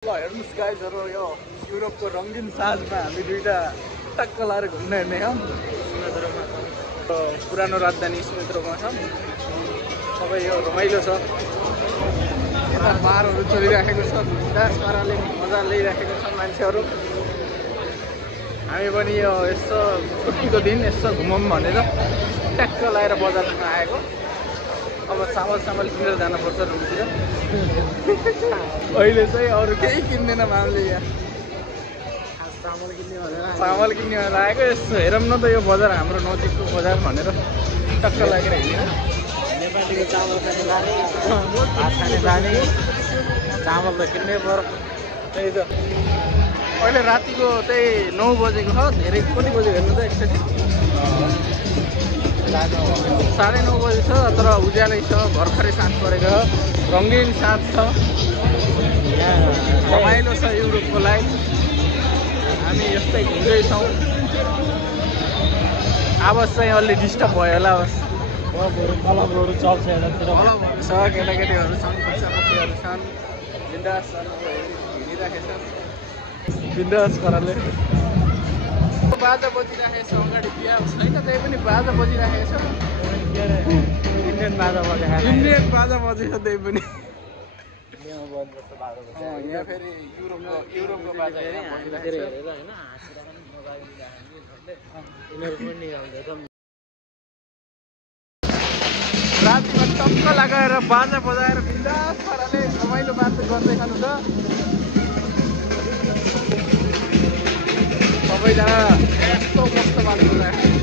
ल हेर्नुस् गाइजहरु यो युरोपको रंगीन साँझमा हामी दुईटा टक्क लाएर घुम्न हेर्ने हो पुरानो राजधानी सुमेत्रोमा छ सबै यो रमाइलो छ यता बारहरु चलिराखेको छ बिन्दास पाराले मजा लिइराखेको छ मान्छेहरु हामी पनि यो यसो छुट्टीको दिन यसो घुमौँ भनेर टक्क लाएर बजारमा आएको अब चामल किनेर जानुपर्छ रुमतिर अहिले चाहिँ अरु केही किन्दैन मामले यहाँ चामल किन्ने भनेर आएको यसो हेरौँ न त यो बजार हाम्रो नजिकको बजार भनेर टक्क लागेर हिँडेर नेपालीको चामल खाने लाने भात खाने जाने चामल त किन्नै पर्यो त्यही त अहिले रातिको चाहिँ 9 बजेको छ धेरै कति बजे हेर्नु त एकचोटि 9:30 बजे छ तर उज्यालै छ भर्खरै साँझ परेको रंगीन साँझ छ रमाइलो छ युरोपको लागि हामी यस्तै घुम्दैछौँ आवाज चाहिँ अलि डिस्टर्ब भयो होला कलमहरू चल्छ यतातिर छ केटाकेटीहरू छन् बच्चाबच्चीहरू छन् बिन्दास हिँडिराखेको छ बिन्दास पाराले बाजा बजिराखेको छ अगाडि बिहा छैन त्यही पनि बाजा बजिराखेको छ इन्डियन बाजा बजाएको इन्डियन बाजा बजेछ त्यही पनि यहाँ फेरि युरोपको बाजा रातिमा टक्क लगाएर बाजा बजाएर बिन्दास पाराले रमाइलो बाजा गर्दै खानु छ सबैजना यस्तो मस्त बाजा बजाएर